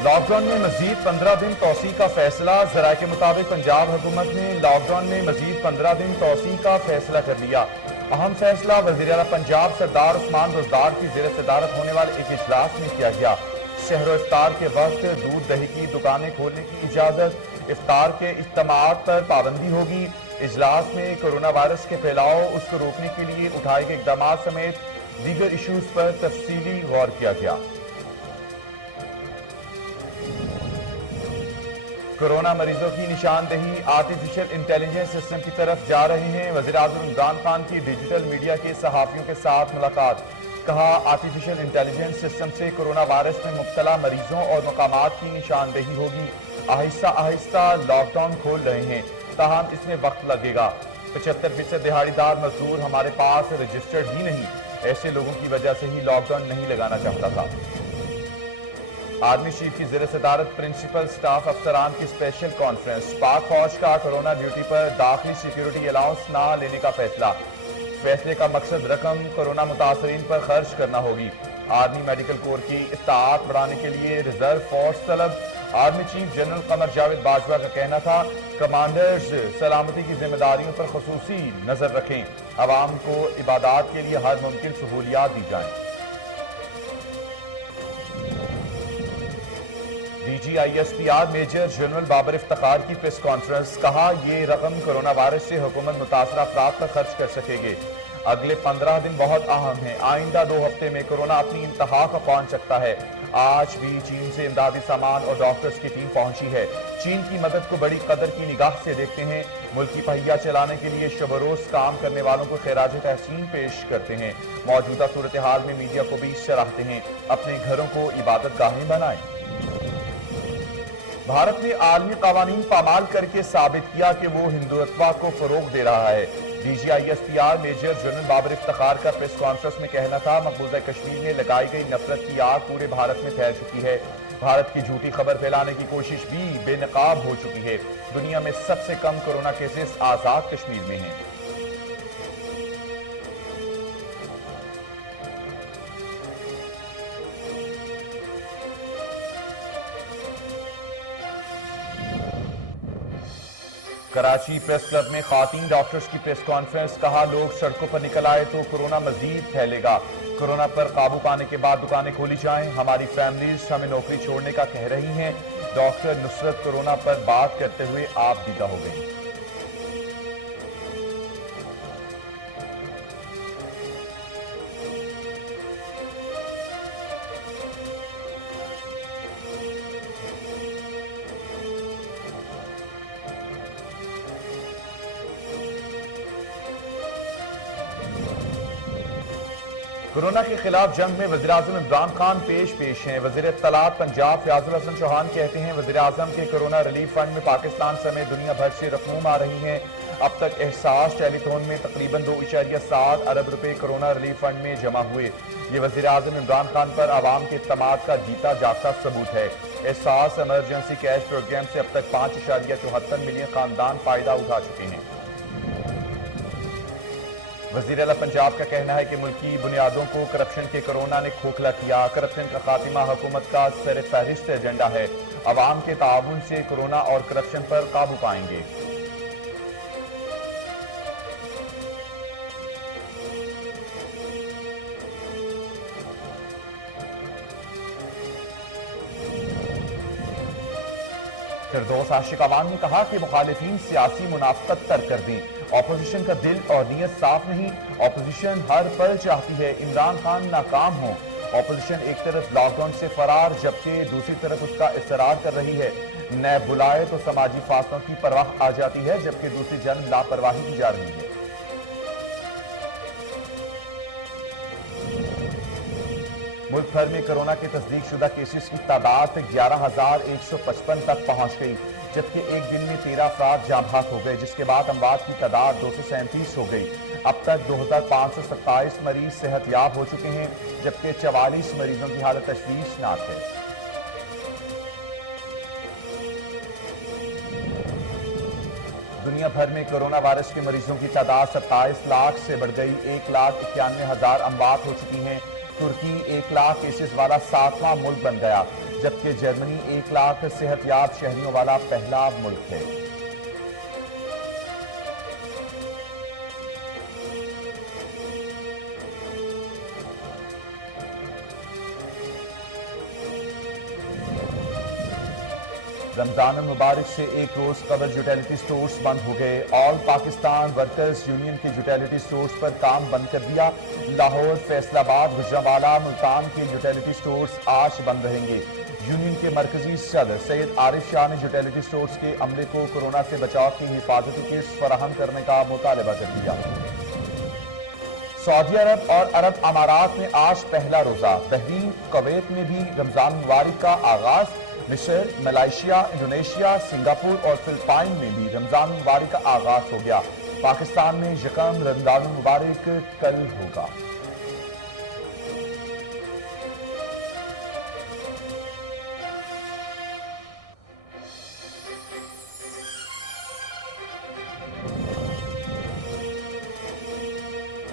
Lockdown में मजीद 15 दिन तोसी का फैसला। जराये के मुताबिक पंजाब हुकूमत ने लॉकडाउन में मजीद 15 दिन तोसी का फैसला कर लिया। अहम फैसला वज़ीर आला पंजाब सरदार उस्मान बुज़दार की ज़ेर सदारत होने वाले एक इजलास में किया गया। शहर इफ्तार के वक्त दूध दही की दुकानें खोलने की इजाजत, इफ्तार के इज्तिमाअत पर पाबंदी होगी। इजलास में कोरोना वायरस के फैलाव, उसको रोकने के लिए उठाए गए इकदाम समेत दीगर इशूज पर तफसीली गौर किया गया। कोरोना मरीजों की निशानदेही आर्टिफिशियल इंटेलिजेंस सिस्टम की तरफ जा रहे हैं। वज़ीर आज़म इमरान खान की डिजिटल मीडिया के सहाफियों के साथ मुलाकात। कहा, आर्टिफिशियल इंटेलिजेंस सिस्टम से कोरोना वायरस में मुब्तला मरीजों और मकामात की निशानदेही होगी। आहिस्ता आहिस्ता लॉकडाउन खोल रहे हैं, ताहम इसमें वक्त लगेगा। 75% दिहाड़ीदार मजदूर हमारे पास रजिस्टर्ड ही नहीं, ऐसे लोगों की वजह से ही लॉकडाउन नहीं लगाना चाहता था। आर्मी चीफ की ज़ेर सदारत प्रिंसिपल स्टाफ अफसरान की स्पेशल कॉन्फ्रेंस। पाक फौज का कोरोना ड्यूटी पर दाखिली सिक्योरिटी अलाउंस न लेने का फैसला। फैसले का मकसद रकम कोरोना मुतासरीन पर खर्च करना होगी। आर्मी मेडिकल कोर की इत्ताअत बढ़ाने के लिए रिजर्व फोर्स तलब। Army chief general Qamar Javed Bajwa का कहना था, कमांडर्स सलामती की जिम्मेदारियों पर खुसूसी नजर रखें, अवाम को इबादत के लिए हर मुमकिन सहूलियात दी जाएं। DGISPR major general Babar Iftikhar की प्रेस कॉन्फ्रेंस। कहा, ये रकम कोरोना वायरस से हुकूमत मुतासरा अफराद पर खर्च कर सकेंगे। अगले 15 दिन बहुत अहम हैं। आइंदा 2 हफ्ते में कोरोना अपनी इंतहा को पहुंच सकता है। आज भी चीन से इमदादी सामान और डॉक्टर्स की टीम पहुंची है। चीन की मदद को बड़ी कदर की निगाह से देखते हैं। मुल्की पहिया चलाने के लिए शब रोज काम करने वालों को खैराज तहसीन पेश करते हैं। मौजूदा सूरत हाल में मीडिया को भी सराहते हैं। अपने घरों को इबादत गाहें बनाएं। भारत ने आलमी कवानीन पामाल करके साबित किया कि वो हिंदुत्व को फरोग दे रहा है। DGISPR major general Babar Iftikhar का प्रेस कॉन्फ्रेंस में कहना था, मकबूजा कश्मीर में लगाई गई नफरत की आग पूरे भारत में फैल चुकी है। भारत की झूठी खबर फैलाने की कोशिश भी बेनकाब हो चुकी है। दुनिया में सबसे कम कोरोना केसेस आजाद कश्मीर में हैं। कराची प्रेस क्लब में खातीन डॉक्टर्स की प्रेस कॉन्फ्रेंस। कहा, लोग सड़कों पर निकल आए तो कोरोना मजीद फैलेगा। कोरोना पर काबू पाने के बाद दुकानें खोली जाएं। हमारी फैमिलीज हमें नौकरी छोड़ने का कह रही हैं। डॉक्टर नुसरत कोरोना पर बात करते हुए आप दीदा हो गई। कोरोना के खिलाफ जंग में वज़ीर आज़म इमरान खान पेश हैं। वज़ीर इत्तलात पंजाब फयाजुल हसन चौहान कहते हैं, वज़ीर आज़म के कोरोना रिलीफ फंड में पाकिस्तान समेत दुनिया भर से रकूम आ रही हैं। अब तक एहसास टेलीथॉन में तकरीबन 2.7 अरब रुपए कोरोना रिलीफ फंड में जमा हुए। ये वज़ीर आज़म इमरान खान पर आवाम के इत्तेमाद का जीता जागता सबूत है। एहसास इमरजेंसी कैश प्रोग्राम से अब तक 5.74 मिलियन खानदान फायदा उठा चुके हैं। वज़ीर आला पंजाब का कहना है कि मुल्की बुनियादों को करप्शन के कोरोना ने खोखला किया। करप्शन का खात्मा हुकूमत का सर फहरिस्त एजेंडा है। अवाम के ताउन से कोरोना और करप्शन पर काबू पाएंगे। फिरदौस आशिक अवान ने कहा कि मुखालिफिन सियासी मुनाफकत तर्क कर दें। ऑपोजिशन का दिल और नीयत साफ नहीं। ऑपोजिशन हर पल चाहती है इमरान खान नाकाम हो। ऑपोजिशन एक तरफ लॉकडाउन से फरार, जबकि दूसरी तरफ उसका इसरार कर रही है। न बुलाए तो समाजी फासलों की परवाह आ जाती है, जबकि दूसरी जानब लापरवाही की जा रही है। मुल्क भर में कोरोना के तस्दीक शुदा केसेस की तादाद 11,155 तक पहुंच गई, जबकि एक दिन में 13 अफराद जाँ बहक हो गए, जिसके बाद अमवात की तादाद 237 हो गई। अब तक 2,527 मरीज सेहतयाब हो चुके हैं, जबकि 44 मरीजों की हालत तशवीशनाक है। दुनिया भर में कोरोना वायरस के मरीजों की तादाद 27 लाख से बढ़ गई। 1,91,000 अमवात हो चुकी हैं। तुर्की 1 लाख केसेस वाला 7वां मुल्क बन गया। जबकि जर्मनी 1 लाख सेहतयाब शहरियों वाला पहला मुल्क है। रमजान मुबारक से एक रोज कबल यूटिलिटी स्टोर्स बंद हो गए। ऑल पाकिस्तान वर्कर्स यूनियन के यूटिलिटी स्टोर्स पर काम बंद कर दिया। लाहौर, फैसलाबाद, गुजरांवाला, मुल्तान के यूटिलिटी स्टोर्स आज बंद रहेंगे। यूनियन के मरकजी सदर सैयद आरिफ शाह ने यूटिलिटी स्टोर्स के अमले को कोरोना से बचाव की हिफाजती किट्स फराहम करने का मुतालबा कर दिया। सऊदी अरब और अरब अमारात में आज पहला रोजा। बहरीन, कुवैत में भी रमजान मुबारक का आगाज। मिस्र, मलेशिया, इंडोनेशिया, सिंगापुर और फिलिपाइन में भी रमजान मुबारक का आगाज हो गया। पाकिस्तान में यकम रमजान मुबारक कल होगा।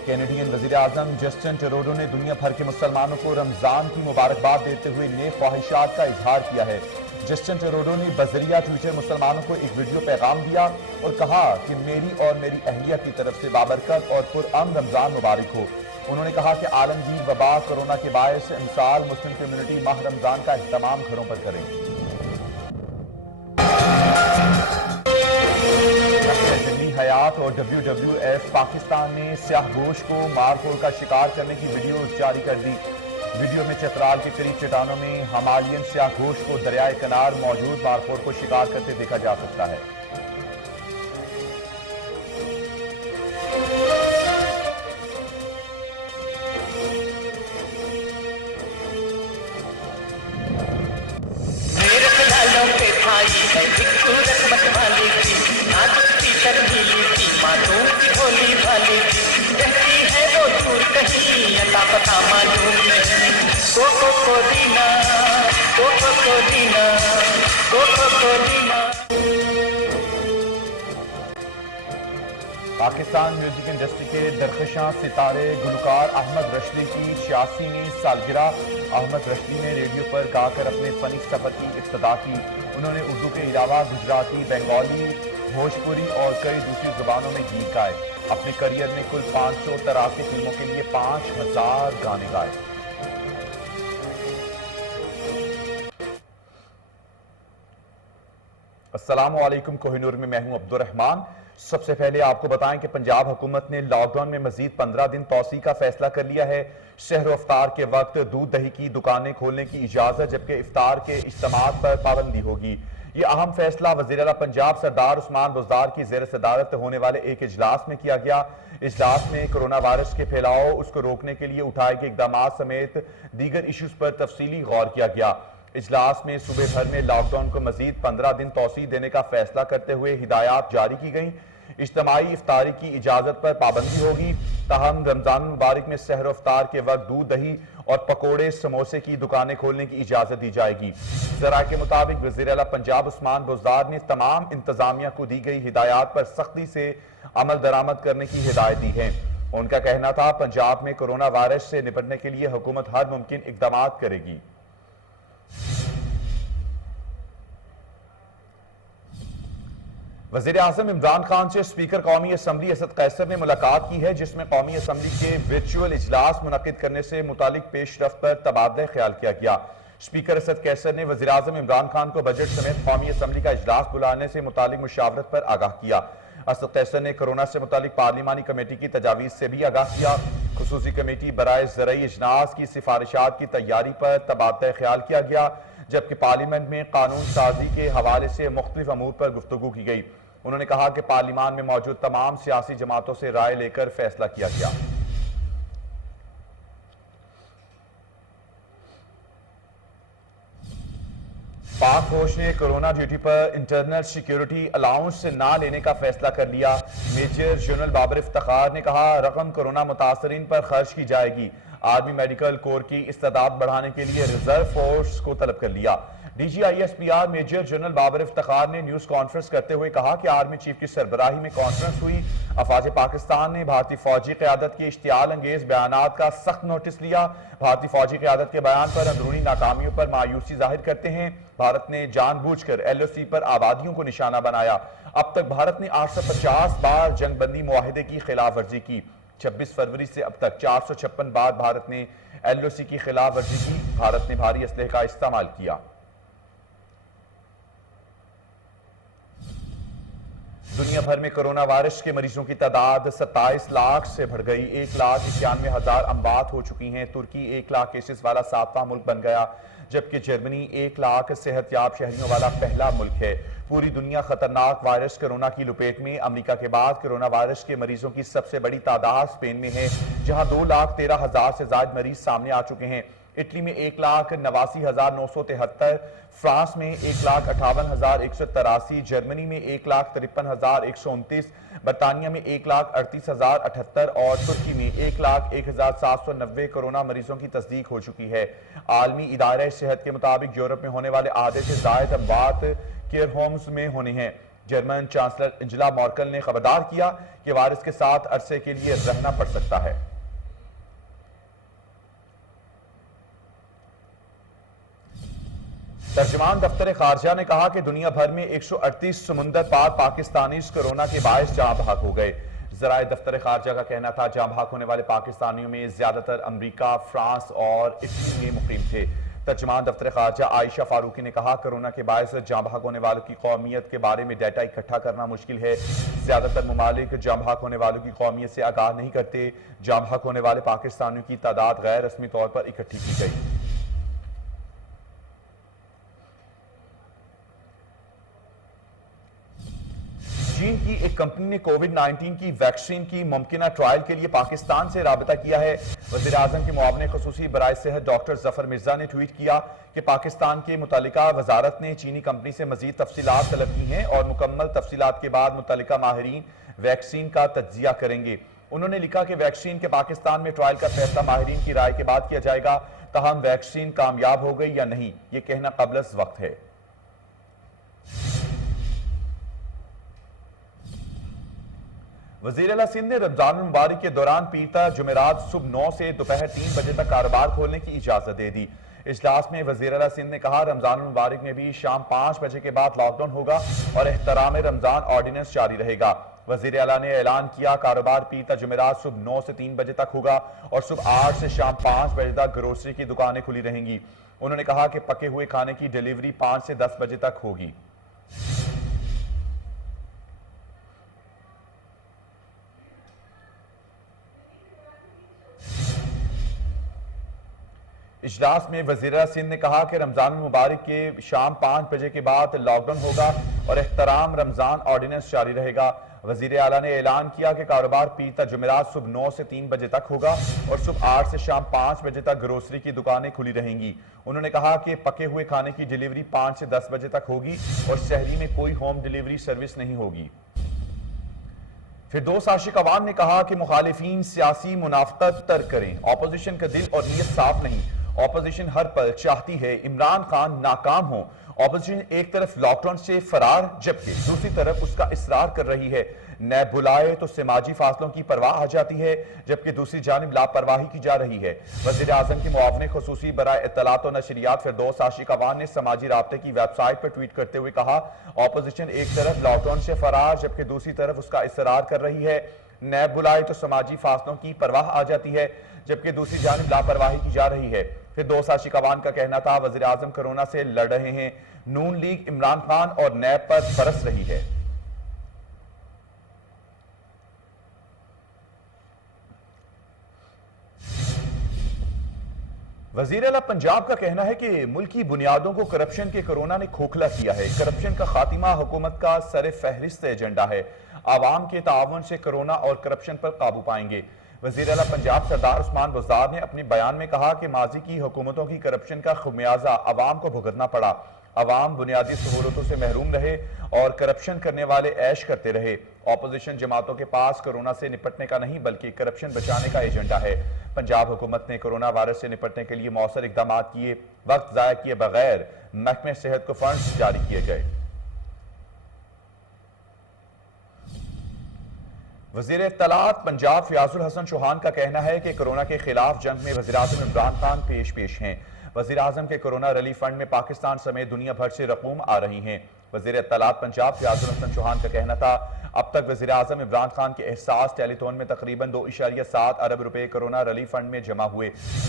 कैनेडियन वजीर आजम जस्टिन ट्रूडो ने दुनिया भर के मुसलमानों को रमजान की मुबारकबाद देते हुए नेक ख्वाहिशात का इजहार किया है। जस्टिन ट्रूडो ने बजरिया ट्विटर मुसलमानों को एक वीडियो पैगाम दिया और कहा कि मेरी और मेरी अहलिया की तरफ से बाबरकत और पुरअमन रमजान मुबारक हो। उन्होंने कहा कि आलमगीर वबा कोरोना के बायस इंसाल मुस्लिम कम्युनिटी माह रमजान का एहतमाम घरों पर करें। हयात और WWF पाकिस्तान ने स्याहगोश को मारतोड़ का शिकार करने की वीडियो जारी कर दी। वीडियो में चतराल के करीब चट्टानों में हिमालयन स्याहगोश को दरियाए किनार मौजूद मारतोड़ को शिकार करते देखा जा सकता है। पाकिस्तान म्यूजिक इंडस्ट्री के दरख्शां सितारे गुलकार अहमद रश्दी की 86वीं सालगिरह। अहमद रश्दी ने रेडियो पर गाकर अपने फनी सफर की इब्तिदा की। उन्होंने उर्दू के अलावा गुजराती, बंगाली, भोजपुरी और कई दूसरी जुबानों में गीत गाए। अपने करियर में कुल 583 फिल्मों के लिए 5000 गाने गाए। अस्सलामु अलैकुम, कोहिनूर में मैं हूं अब्दुल रहमान। सबसे पहले आपको बताएं कि पंजाब हुकूमत ने लॉकडाउन में मजीद 15 दिन तौसी का फैसला कर लिया है। शहर इफ्तार के वक्त दूध दही की दुकानें खोलने की इजाजत, जबकि इफ्तार के इज्तिमात पर पाबंदी होगी। ये अहम फैसला वज़ीर आला पंजाब सरदार उस्मान बुज़दार की ज़ेर सदारत होने वाले एक इजलास में किया गया। इजलास में कोरोना वायरस के फैलाव, उसको रोकने के लिए उठाए गए इक़दाम समेत दीगर इशूज पर तफसीली गौर किया गया। इजलास में सूबे भर में लॉकडाउन को मजीद 15 दिन तौसी देने का फैसला करते हुए हिदायत जारी की गई। इज्तिमाई इफ्तारी की इजाजत पर पाबंदी होगी। ताहम रमजान मुबारक में सहर इफ्तार के वक्त दूध दही और पकोड़े समोसे की दुकानें खोलने की इजाजत दी जाएगी। जरा के मुताबिक वज़ीर आला पंजाब उस्मान बुज़दार ने तमाम इंतजामिया को दी गई हिदायत पर सख्ती से अमल दरामद करने की हिदायत दी है। उनका कहना था पंजाब में कोरोना वायरस से निपटने के लिए हुकूमत हर मुमकिन इकदाम करेगी। वज़ीर आज़म इमरान खान से स्पीकर कौमी असम्बली असद कैसर ने मुलाकात की है, जिसमें कौमी असम्बली के वर्चुअल इजलास मुनक़िद करने से मुतालिक पेशरफ्त पर तबादला ख्याल किया गया। स्पीकर असद कैसर ने वज़ीर आज़म इमरान खान को बजट समेत कौमी असम्बली का इजलास बुलाने से मुतालिक मुशावरत पर आगाह किया। असद कैसर ने कोरोना से मुतालिक पार्लिमानी कमेटी की तजावीज़ से भी आगाह किया। खुसूसी कमेटी बराए ज़रई इजलास की सिफारिशात की तैयारी पर तबादला ख्याल किया गया, जबकि पार्लियामेंट में कानून साजी के हवाले से मुख्तलिफ अमूर पर गुफ्तगू की गई। उन्होंने कहा कि पार्लिमान में मौजूद तमाम सियासी जमातों से राय लेकर फैसला किया गया। पाक फौज ने कोरोना ड्यूटी पर इंटरनल सिक्योरिटी अलाउंस ना लेने का फैसला कर लिया। मेजर जनरल बाबर इफ्तिखार ने कहा रकम कोरोना मुतासरीन पर खर्च की जाएगी। आर्मी मेडिकल कोर की इस्तेदाद बढ़ाने के लिए रिजर्व फोर्स को तलब कर लिया। DGISPR major general Babar Iftikhar ने न्यूज कॉन्फ्रेंस करते हुए कहा कि आर्मी चीफ की सरबराही में कॉन्फ्रेंस हुई। अफवाज पाकिस्तान ने भारतीय फौजी क़यादत के इश्तियाल अंगेज बयानात का सख्त नोटिस लिया। भारतीय फौजी क़यादत के बयान पर अंदरूनी नाकामियों पर मायूसी जाहिर करते हैं। भारत ने जानबूझकर LOC पर आबादियों को निशाना बनाया। अब तक भारत ने 850 बार जंगबंदी मुआहिदे की खिलाफ वर्जी की। 26 फरवरी से अब तक 456 बार भारत ने LOC की खिलाफ वर्जी की। भारत ने भारी असलहे का इस्तेमाल किया। दुनिया भर में कोरोना वायरस के मरीजों की तादाद 27 लाख से बढ़ गई। 1,91,000 अमवात हो चुकी हैं। तुर्की 1 लाख केसेस वाला 7वां मुल्क बन गया, जबकि जर्मनी 1 लाख सेहतयाब शहरियों वाला पहला मुल्क है। पूरी दुनिया खतरनाक वायरस कोरोना की लपेट में। अमेरिका के बाद कोरोना वायरस के मरीजों की सबसे बड़ी तादाद स्पेन में है, जहां 2,13,000 से ज्यादा मरीज सामने आ चुके हैं। इटली में 1,89,973, फ्रांस में 1,58,183, जर्मनी में 1,53,129, बरतानिया में 1,38,078 और तुर्की में 1,01,790 कोरोना मरीजों की तस्दीक हो चुकी है। आलमी इदारे सेहत के मुताबिक यूरोप में होने वाले आधे से ज्यादा अमवात केयर होम्स में होने हैं। जर्मन चांसलर एंजेला मर्केल ने खबरदार किया कि वायरस के साथ अरसे के लिए रहना पड़ सकता है। तर्जुमान दफ्तर खारजा ने कहा कि दुनिया भर में 138 समुंदर पार पाकिस्तानी कोरोना के बायस जाँ बहक हो गए। जराए दफ्तर खारजा का कहना था जाँ बहक होने वाले पाकिस्तानियों में ज्यादातर अमरीका, फ्रांस और इटली में मुकीम थे। तर्जुमान दफ्तर खारजा आयशा फारूकी ने कहा कोरोना के बायस जाँ बहक होने वालों की कौमियत के बारे में डाटा इकट्ठा करना मुश्किल है। ज्यादातर ममालिक जाँ बहक होने वालों की कौमियत से आगाह नहीं करते। जाँ बहक होने वाले पाकिस्तानियों की तादाद गैर रस्मी तौर पर इकट्ठी की गई। चीन की एक कंपनी ने कोविड-19 की वैक्सीन की मुमकिना ट्रायल के लिए पाकिस्तान से राबता किया है। वज़ीर आज़म के मुआविन ख़ुसूसी बराए सेहत डॉक्टर जफर मिर्जा ने ट्वीट किया कि पाकिस्तान के मुतल्लिका वजारत ने चीनी कंपनी से मजीद तफसीलात तलब की हैं और मुकम्मल तफसीलात के बाद मुतल्लिका माहिरीन वैक्सीन का तज्जिया करेंगे। उन्होंने लिखा कि वैक्सीन के पाकिस्तान में ट्रायल का फैसला माहिरीन की राय के बाद किया जाएगा। तहम वैक्सीन कामयाब हो गई या नहीं, यह कहना क़ब्ल वक्त है। वज़ीर आला सिंध ने रमजान मुबारक के दौरान पीरता जुमेरात सुबह 9 से दोपहर 3 बजे तक कारोबार खोलने की इजाजत दे दी। इजलास में वज़ीर आला सिंध ने कहा रमजान मुबारक में भी शाम 5 बजे के बाद लॉकडाउन होगा और एहतराम रमजान ऑर्डिनेंस जारी रहेगा। वज़ीर आला ने ऐलान किया कारोबार पीरता जुमेरात सुबह 9 से 3 बजे तक होगा और सुबह 8 से शाम 5 बजे तक ग्रोसरी की दुकानें खुली रहेंगी। उन्होंने कहा कि पके हुए खाने की डिलीवरी 5 से 10 बजे तक होगी। इजलास में वज़ीर आला सिंध ने कहा कि रमजान मुबारक के शाम 5 बजे के बाद लॉकडाउन होगा और एहतराम रमजान ऑर्डिनेंस जारी रहेगा। वज़ीर आला ने ऐलान किया कि कारोबार पीरता जुमेरात सुबह 9 से 3 बजे तक होगा और सुबह 8 से शाम 5 बजे तक ग्रोसरी की दुकानें खुली रहेंगी। उन्होंने कहा कि पके हुए खाने की डिलीवरी 5 से 10 बजे तक होगी और शहरी में कोई होम डिलीवरी सर्विस नहीं होगी। फिरदौस आशिक अवान ने कहा कि मुखालिफिन सियासी मुनाफत तर्क करें। ऑपोजिशन का दिल और नीयत साफ नहीं। ऑपोजिशन हर पल चाहती है इमरान खान नाकाम हो। ऑपोजिशन एक तरफ लॉकडाउन से फरार जबकि दूसरी तरफ उसका इसरार कर रही है। न बुलाए तो समाजी फासलों की परवाह आ जाती है जबकि दूसरी जानिब लापरवाही की जा रही है। वज़ीर आज़म के मुआविन ख़ुसूसी बराए इत्तलात और नशरियात फिरदौस आशिक अवान ने समाजी राब्ते की वेबसाइट पर ट्वीट करते हुए कहा ऑपोजिशन एक तरफ लॉकडाउन से फरार जबकि दूसरी तरफ उसका इसरार कर रही है। न बुलाए तो समाजी फासलों की परवाह आ जाती है जबकि दूसरी जानिब लापरवाही की जा रही है। फिरदौस आशिक अवान का कहना था वज़ीर आज़म कोरोना से लड़ रहे हैं। नून लीग इमरान खान और नैब पर बरस रही है। वज़ीर आला पंजाब का कहना है कि मुल्की बुनियादों को करप्शन के कोरोना ने खोखला किया है। करप्शन का खात्मा हुकूमत का सर फहरिस्त एजेंडा है। आवाम के ताउन से कोरोना और करप्शन पर काबू पाएंगे। वज़ीर आला पंजाब सरदार उस्मान बुज़दार ने अपने बयान में कहा कि माजी की हुकूमतों की करप्शन का खुमियाजा आवाम को भुगतना पड़ा। अवाम बुनियादी सहूलतों से महरूम रहे और करप्शन करने वाले ऐश करते रहे। ऑपोजिशन जमातों के पास कोरोना से निपटने का नहीं बल्कि करप्शन बचाने का एजेंडा है। पंजाब हुकूमत ने कोरोना वायरस से निपटने के लिए मौसर इकदाम किए, वक्त जाया किए बगैर महकमे सेहत को फंड जारी किए गए। वजीर इत्तलात पंजाब फयाजुल हसन चौहान का कहना है कि कोरोना के खिलाफ जंग में वज़ीर आज़म इमरान खान पेश हैं। वज़ीर आज़म के कोरोना रिलीफ फंड में पाकिस्तान समेत दुनिया भर से रकूम आ रही हैं। वज़ीर इत्तलात पंजाब फयाजुल हसन चौहान का कहना था, अब तक वज़ीर आज़म इमरान खान के एहसास टेलीथॉन में तकरीबन 2.7 अरब रुपए कोरोना रिलीफ फंड में जमा हुए।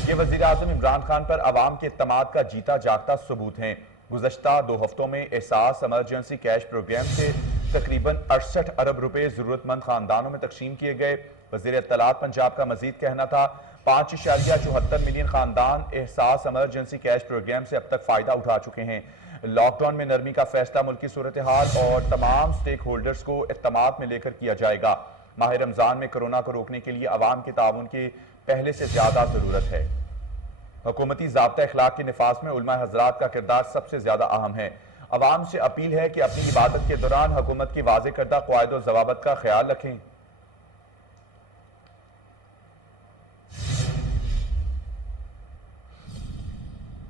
ये वज़ीर आज़म इमरान खान पर अवाम के इत्तमाद का जीता जागता सबूत हैं। गुज़श्ता 2 हफ्तों में एहसास इमरजेंसी कैश प्रोग्राम से तकरीबन 68 अरब रुपए जरूरतमंद खानदानों में तकसीम किए गए। वज़ीर इत्तलात पंजाब का मजीद कहना था, 5.74 मिलियन खानदान एहसास इमरजेंसी कैश प्रोग्राम से अब तक फायदा उठा चुके हैं। लॉकडाउन में नरमी का फैसला मुल्क की सूरत हाल और तमाम स्टेक होल्डर्स को इत्तमाद में लेकर किया जाएगा। माह रमजान में कोरोना को रोकने के लिए अवाम के ताउन की पहले से ज्यादा जरूरत है। हुकूमती ज़ाब्ता अखलाक के निफाज में उलमा हजरात का किरदार सबसे ज्यादा अहम है। अवाम से अपील है कि अपनी इबादत के दौरान हुकूमत की वाज़े करदा क़वाइद और ज़वाबित का ख्याल रखें।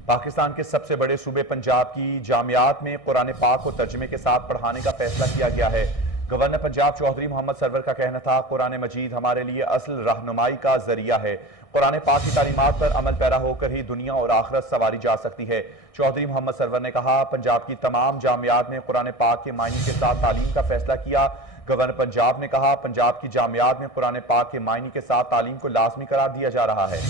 पाकिस्तान के सबसे बड़े सूबे पंजाब की जामियात में कुरान पाक को तर्जमे के साथ पढ़ाने का फैसला किया गया है। गवर्नर पंजाब चौधरी मोहम्मद सरवर का कहना था, कुरान मजीद हमारे लिए असल रहनुमाई का जरिया है। कुरान पाक की तालीमात पर अमल पैरा होकर ही दुनिया और आखिरत सवारी जा सकती है। चौधरी मोहम्मद सरवर ने कहा, पंजाब की तमाम जामियात में कुरान पाक के मायने के साथ तालीम का फैसला किया। गवर्नर पंजाब ने कहा, पंजाब की जामियात में कुरान पाक के मायने के साथ तालीम को लाजमी करार दिया जा रहा है।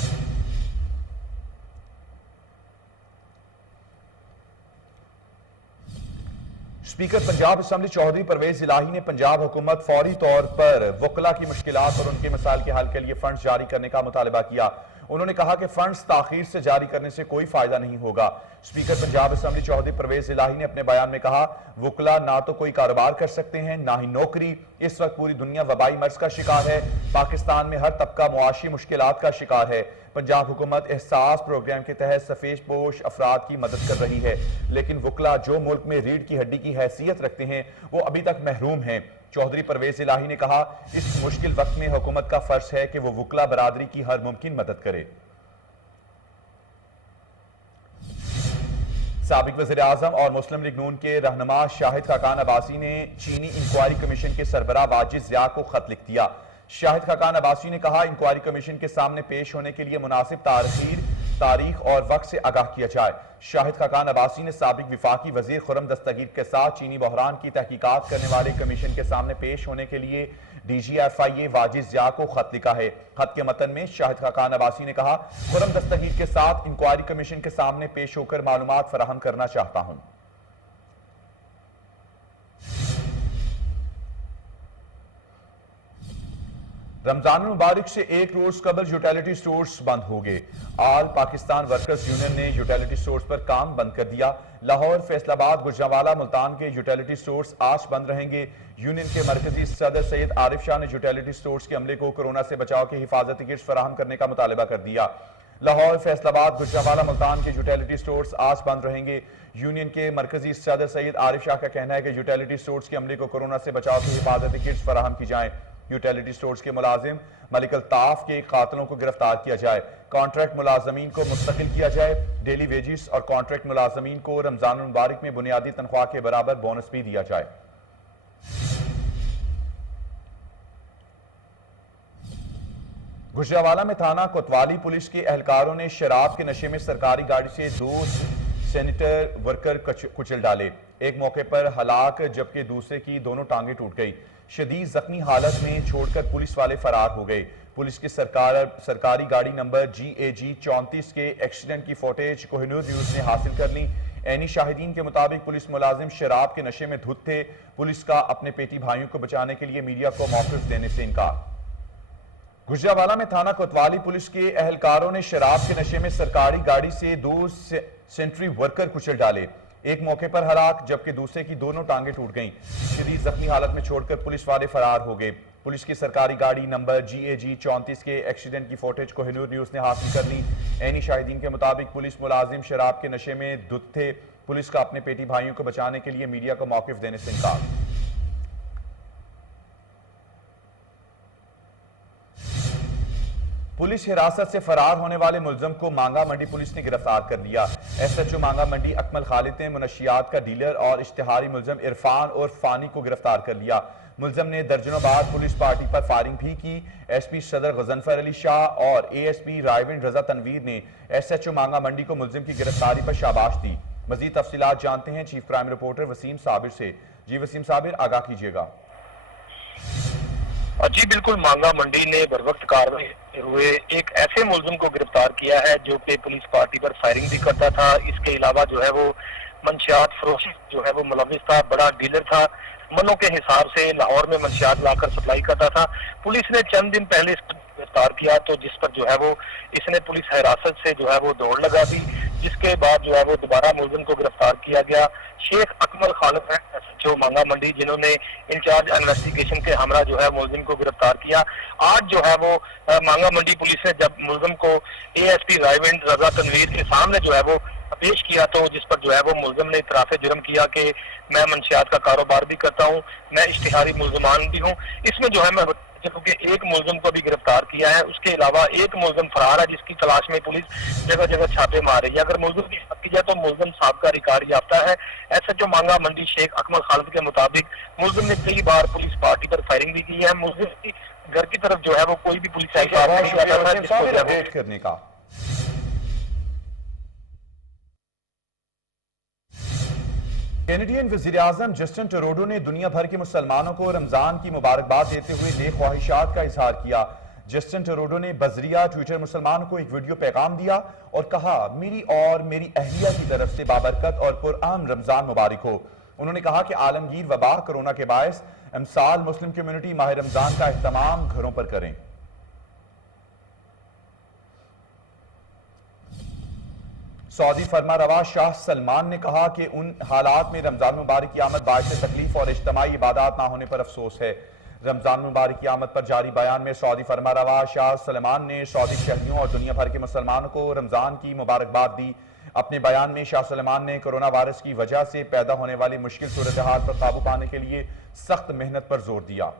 स्पीकर पंजाब असेंबली चौधरी परवेज इलाही ने पंजाब हुकूमत फौरी तौर पर वकला की मुश्किलात और उनके मसाइल के हल के लिए फंड जारी करने का मुतालबा किया। उन्होंने कहा कि फंड्स ताखीर से जारी करने से कोई फायदा नहीं होगा। स्पीकर पंजाब असेंबली चौधरी परवेज इलाही ने अपने बयान में कहा, वकला ना तो कोई कारोबार कर सकते हैं ना ही नौकरी। इस वक्त पूरी दुनिया वबाई मर्ज का शिकार है। पाकिस्तान में हर तबका मुआशी मुश्किलात का शिकार है। पंजाब हुकूमत एहसास प्रोग्राम के तहत सफेद पोश अफराद की मदद कर रही है, लेकिन वकला जो मुल्क में रीढ़ की हड्डी की हैसियत रखते हैं वो अभी तक महरूम हैं। चौधरी परवेज इलाही ने कहा, इस मुश्किल वक्त में हुकूमत का फर्ज है कि वो वकला बरादरी की हर मुमकिन मदद करे। साबिक वज़ीर आज़म और मुस्लिम लीग नून के रहनुमा शाहिद खाकान अब्बासी ने चीनी इंक्वायरी कमीशन के सरबराह वाजिद ज़िया को खत लिख दिया। शाहिद खाकान अब्बासी ने कहा, इंक्वायरी कमीशन के सामने पेश होने के लिए मुनासिब तारीख और वक्त से आगाह किया जाए। शाहिद खाकान अब्बासी ने साबिक विफाकी वजीर खुर्रम दस्तगीर के साथ चीनी बहरान की तहकीकात करने वाले कमीशन के सामने पेश होने के लिए DGFIA वाजिद ज़िया को खत लिखा है। खत के मतन में शाहिद खाकान अब्बासी ने कहा, खुर्रम दस्तगीर के साथ इंक्वायरी कमीशन के सामने पेश होकर मालूमात फराहम करना चाहता हूं। रमजान मुबारक से एक रोज कबल यूटिलिटी स्टोर्स बंद हो गए। ऑल पाकिस्तान वर्कर्स यूनियन ने यूटिलिटी स्टोर्स पर काम बंद कर दिया। लाहौर, फैसलाबाद, गुजरांवाला, मुल्तान के यूटिलिटी स्टोर्स आज बंद रहेंगे। यूनियन के मरकजी सदर सैयद आरिफ शाह ने यूटिलिटी स्टोर्स के अमले को कोरोना से बचाव के हिफाजती किट्स फराहम करने का मुतालबा कर दिया। लाहौर, फैसलाबाद, गुजरांवाला, मुल्तान के यूटिलिटी स्टोर्स आज बंद रहेंगे। यूनियन के मरकजी सदर सैयद आरिफ शाह का कहना है कि यूटिलिटी स्टोर्स के अमले को कोरोना से बचाव की हिफाजती किट्स फराहम की जाएं। यूटिलिटी स्टोर्स के मुलाजिम मलिक अल्ताफ के कातलों को गिरफ्तार किया जाए। कॉन्ट्रैक्ट मुलाजमीन को मुस्तकिल किया जाए। डेली वेजिस और कॉन्ट्रैक्ट मुलाजमीन को रमजान मुबारक में बुनियादी तनख्वाह के बराबर बोनस भी दिया जाए। गुजरांवाला में थाना कोतवाली पुलिस के एहलकारों ने शराब के नशे में सरकारी गाड़ी से 2 सैनिटर वर्कर कुचल डाले। एक मौके पर हलाक जबकि दूसरे की दोनों टांगे टूट गई। शदीद जख्मी हालत में छोड़कर पुलिस वाले फरार हो गए। पुलिस की सरकारी गाड़ी नंबर GAG 34 के एक्सीडेंट की फुटेज कोहिनूर न्यूज ने हासिल कर ली। ऐनी शाहिदीन के मुताबिक पुलिस मुलाजिम शराब के नशे में धुत थे। पुलिस का अपने पेटी भाइयों को बचाने के लिए मीडिया को मौक़िफ़ देने से इनकार। गुजरांवाला में थाना कोतवाली पुलिस के एहलकारों ने शराब के नशे में सरकारी गाड़ी से 2 सेंट्री वर्कर कुचल डाले। एक मौके पर हलाक जबकि दूसरे की दोनों टांगे टूट गईं। शदीद जख्मी हालत में छोड़कर पुलिस वाले फरार हो गए। पुलिस की सरकारी गाड़ी नंबर GAG 34 के एक्सीडेंट की फुटेज कोहिनूर न्यूज ने हासिल कर ली। ऐनी शाहिदीन के मुताबिक पुलिस मुलाजिम शराब के नशे में धुत थे। पुलिस का अपने पेटी भाइयों को बचाने के लिए मीडिया को मौक़िफ़ देने से इनकार। पुलिस हिरासत से फरार होने वाले मुलजम को मांगा मंडी पुलिस ने गिरफ्तार कर लिया। एसएचओ मांगा मंडी अकमल खालिद ने मुनशियात का डीलर और इश्तिहारी मुलजम इरफान और फानी को गिरफ्तार कर लिया। मुलजम ने दर्जनों बार पुलिस पार्टी पर फायरिंग भी की। एसपी सदर गजनफर अली शाह और एएसपी रायविंड रजा तनवीर ने एसएचओ मांगा मंडी को मुलजिम की गिरफ्तारी पर शाबाश दी। मजीद तफसीलात जानते हैं chief crime reporter Waseem Sabir से। जी वसीम साबिर, आगाह कीजिएगा। जी बिल्कुल, मांगा मंडी ने बर वक्त कार्रवाई हुए एक ऐसे मुलजिम को गिरफ्तार किया है जो कि पुलिस पार्टी पर फायरिंग भी करता था। इसके अलावा जो है वो मंशियात फरोशी जो है वो मुलविस था, बड़ा डीलर था। मनों के हिसाब से लाहौर में मंशियात लाकर सप्लाई करता था। पुलिस ने चंद दिन पहले इसको गिरफ्तार किया तो जिस पर जो है वो इसने पुलिस हिरासत से जो है वो दौड़ लगा दी, जिसके बाद जो है वो दोबारा मुलजिम को गिरफ्तार किया गया। शेख अकमल खालिद है एसएचओ मांगा मंडी, जिन्होंने इंचार्ज इन्वेस्टिगेशन के हमरा जो है मुलजिम को गिरफ्तार किया। आज जो है वो मांगा मंडी पुलिस ने जब मुलजिम को एएसपी रायविंड रजा तनवीर के सामने जो है वो पेश किया तो जिस पर जो है वो मुलजिम ने इतराफ़े जुर्म किया कि मैं मंशियात का कारोबार भी करता हूँ, मैं इश्तिहारी मुलजमान भी हूँ। इसमें जो है मैं क्योंकि एक मुलजिम को भी गिरफ्तार किया है, उसके अलावा एक मुलजिम फरार है जिसकी तलाश में पुलिस जगह जगह छापे मार रही है। अगर मुलजिम की बात की जाए तो मुलजिम साबका रिकॉर्ड याफ्ता है। एसएचओ मांगा मंडी शेख अकमल खालिद के मुताबिक मुलजिम ने कई बार पुलिस पार्टी पर फायरिंग भी की है। मुलजिम की घर की तरफ जो है वो कोई भी पुलिस करने का। कैनेडियन वज़ीर-ए-आज़म जस्टिन ट्रूडो ने दुनिया भर के मुसलमानों को रमजान की मुबारकबाद देते हुए नेक ख्वाहिशात का इजहार किया। जस्टिन ट्रूडो ने बजरिया ट्विटर मुसलमानों को एक वीडियो पैगाम दिया और कहा, मेरी और मेरी अहलिया की तरफ से बाबरकत और पुरअमन रमजान मुबारक हो। उन्होंने कहा कि आलमगीर वबा कोरोना के बायस इमसाल मुस्लिम कम्युनिटी माह रमजान का एहतमाम घरों पर करें। सऊदी फरमारवा शाह सलमान ने कहा कि उन हालात में रमजान मुबारक की आमद बायस तकलीफ और इज्तिमाई इबादत ना होने पर अफसोस है। रमजान मुबारक की आमद पर जारी बयान में सऊदी फरमारवा शाह सलमान ने सऊदी शहरियों और दुनिया भर के मुसलमानों को रमजान की मुबारकबाद दी। अपने बयान में शाह सलमान ने कोरोना वायरस की वजह से पैदा होने वाली मुश्किल सूरत हाल पर काबू पाने के लिए सख्त मेहनत पर जोर दिया।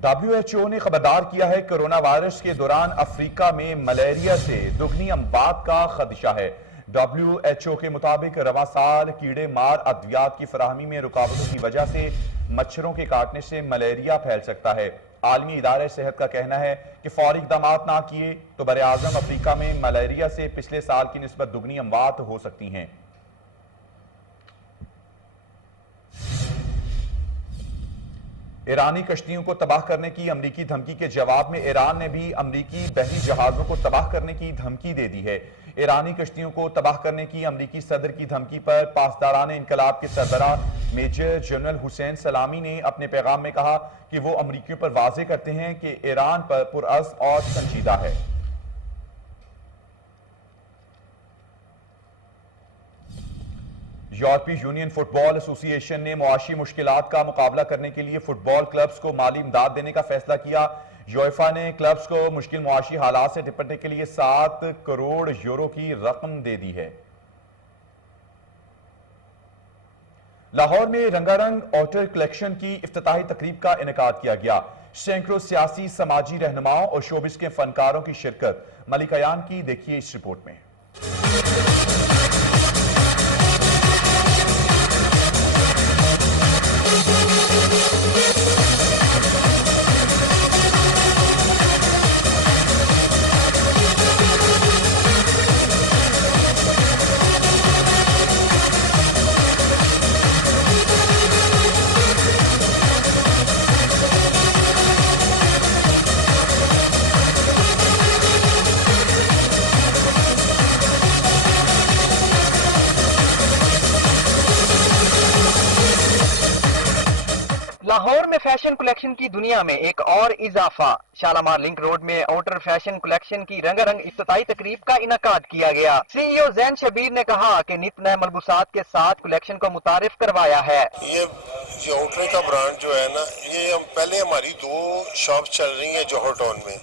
WHO ने खबरदार किया है कोरोना वायरस के दौरान अफ्रीका में मलेरिया से दुगनी अमवात का खदशा है। WHO के मुताबिक रवां साल कीड़े मार अद्वियात की फराहमी में रुकावटों की वजह से मच्छरों के काटने से मलेरिया फैल सकता है। आलमी इदारे सेहत का कहना है कि फौरी इक़दाम ना किए तो बरे आज़म अफ्रीका में मलेरिया से पिछले साल की निस्बत दुगनी अमवात हो सकती हैं। ईरानी कश्तियों को तबाह करने की अमरीकी धमकी के जवाब में ईरान ने भी अमरीकी बहरी जहाजों को तबाह करने की धमकी दे दी है। ईरानी कश्तियों को तबाह करने की अमरीकी सदर की धमकी पर पासदारान इनकलाब के सरबराह मेजर जनरल हुसैन सलामी ने अपने पैगाम में कहा कि वो अमरीकियों पर वाज़ेह करते हैं कि ईरान पर पुरअज़्म और संजीदा है। यूरोपीय यूनियन फुटबॉल एसोसिएशन ने मुआशी मुश्किलात का मुकाबला करने के लिए फुटबॉल क्लब्स को माली इमदाद देने का फैसला किया। यूएफा ने क्लब्स को मुश्किल मुआशी हालात से निपटने के लिए 7 करोड़ यूरो की रकम दे दी है। लाहौर में रंगारंग ऑटर कलेक्शन की इफ्तिताही तकरीब का इनेकाद किया गया। सैकड़ों सियासी समाजी रहनुमाओं और शोबिस के फनकारों की शिरकत। मलिक अयान की देखिए इस रिपोर्ट में। लाहौर में फैशन कलेक्शन की दुनिया में एक और इजाफा। शालामार लिंक रोड में आउटर फैशन कलेक्शन की रंगारंग इफ्तिताही तकरीब का इनेकाद किया गया। सीईओ जैन शबीर ने कहा कि नित नए मलबूसात के साथ कलेक्शन को मुतारिफ करवाया है। ये आउटर का ब्रांड जो है ना, ये हम पहले हमारी 2 शॉप चल रही है जौहर टाउन में।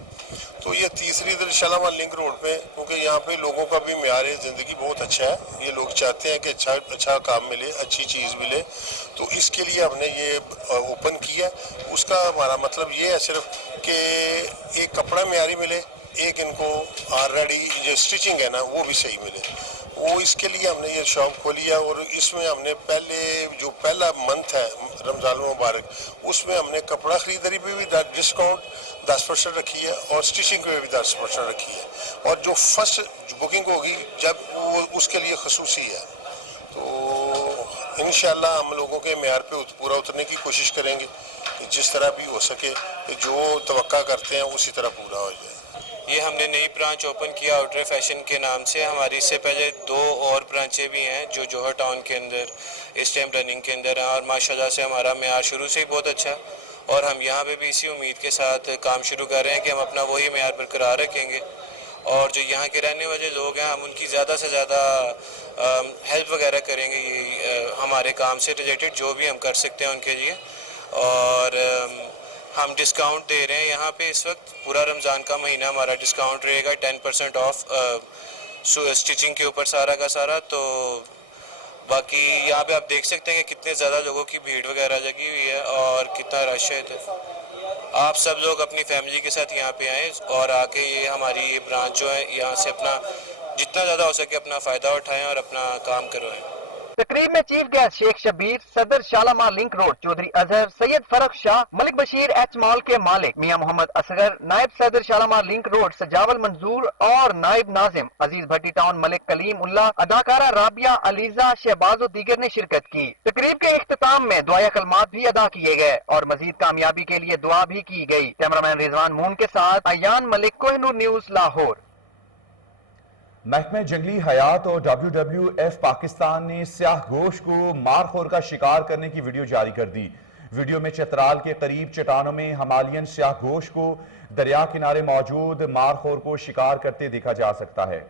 तो ये तीसरी इधर शालामार लिंक रोड पे, क्योंकि यहाँ पे लोगों का भी म्यार ज़िंदगी बहुत अच्छा है, ये लोग चाहते हैं कि अच्छा काम मिले, अच्छी चीज़ मिले, तो इसके लिए हमने ये ओपन किया। उसका हमारा मतलब ये है सिर्फ कि एक कपड़ा म्यारी मिले, एक इनको ऑलरेडी जो स्टिचिंग है ना वो भी सही मिले, वो इसके लिए हमने ये शॉप खोली है। और इसमें हमने पहला मंथ है रमज़ान मुबारक, उसमें हमने कपड़ा ख़रीदारी पे भी डिस्काउंट 10% रखी है और स्टिचिंग पे भी 10% रखी है, और जो फर्स्ट बुकिंग होगी जब वो उसके लिए खसूसी है। तो इंशाल्लाह हम लोगों के म्यार पे पूरा उतरने की कोशिश करेंगे कि जिस तरह भी हो सके जो तवक्का करते हैं उसी तरह पूरा हो जाए। ये हमने नई ब्रांच ओपन किया आउटर फैशन के नाम से। हमारी इससे पहले 2 और ब्रांचें भी हैं जो जौहर टाउन के अंदर इस टाइम रनिंग के अंदर हैं, और माशाल्लाह से हमारा म्यार शुरू से ही बहुत अच्छा है, और हम यहाँ पे भी इसी उम्मीद के साथ काम शुरू कर रहे हैं कि हम अपना वही म्यार बरकरार रखेंगे, और जो यहाँ के रहने वाले लोग हैं हम उनकी ज़्यादा से ज़्यादा हेल्प वगैरह करेंगे, ये हमारे काम से रिलेटेड जो भी हम कर सकते हैं उनके लिए। और हम डिस्काउंट दे रहे हैं यहाँ पे इस वक्त, पूरा रमज़ान का महीना हमारा डिस्काउंट रहेगा 10% ऑफ स्टिचिंग के ऊपर सारा का सारा। तो बाकी यहाँ पे आप देख सकते हैं कि कितने ज़्यादा लोगों की भीड़ वगैरह लगी हुई है और कितना रश है इधर। आप सब लोग अपनी फैमिली के साथ यहाँ पे आएँ और आके ये हमारी ये ब्रांच जो है यहाँ से अपना जितना ज़्यादा हो सके अपना फ़ायदा उठाएँ और अपना काम करवाएँ। तकरीब में चीफ गेस्ट शेख शबीर, सदर शालामार लिंक रोड चौधरी अजहर, सैयद फरक शाह, मलिक बशीर एच मॉल के मालिक मियां मोहम्मद असगर, नायब सदर शालामार लिंक रोड सजावल मंजूर और नायब नाजिम अजीज भट्टी टाउन मलिक कलीम उल्ला, अदाकारा राबिया, अलीजा, शहबाज और दीगर ने शिरकत की। तकरीब के इख्तिताम में दुआया कलमात भी अदा किए गए और मजीद कामयाबी के लिए दुआ भी की गई। कैमरामैन रिजवान मून के साथ अयान मलिक, कोहिनूर न्यूज, लाहौर। महकमे जंगली हयात और WWF पाकिस्तान ने स्याह गोश को मारखोर का शिकार करने की वीडियो जारी कर दी। वीडियो में चतराल के करीब चट्टानों में हिमालयन स्याह गोश को दरिया किनारे मौजूद मारखोर को शिकार करते देखा जा सकता है।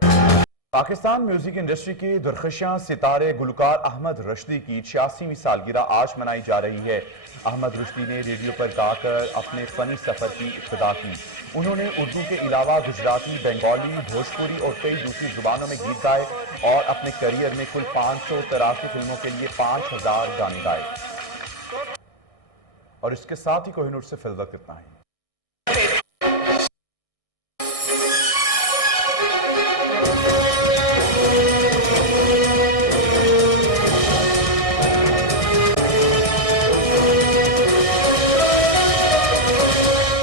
पाकिस्तान म्यूजिक इंडस्ट्री के दुर्खशां सितारे गुलकार अहमद रश्दी की 86वीं सालगिरह आज मनाई जा रही है। अहमद रश्दी ने रेडियो पर गाकर अपने फनी सफर की इब्तिदा की। उन्होंने उर्दू के अलावा गुजराती, बंगाली, भोजपुरी और कई दूसरी जुबानों में गीत गाए और अपने करियर में कुल 583 फिल्मों के लिए 5000 गाने गाए। और इसके साथ ही कोहिनूर से फिल वक्त इतना है।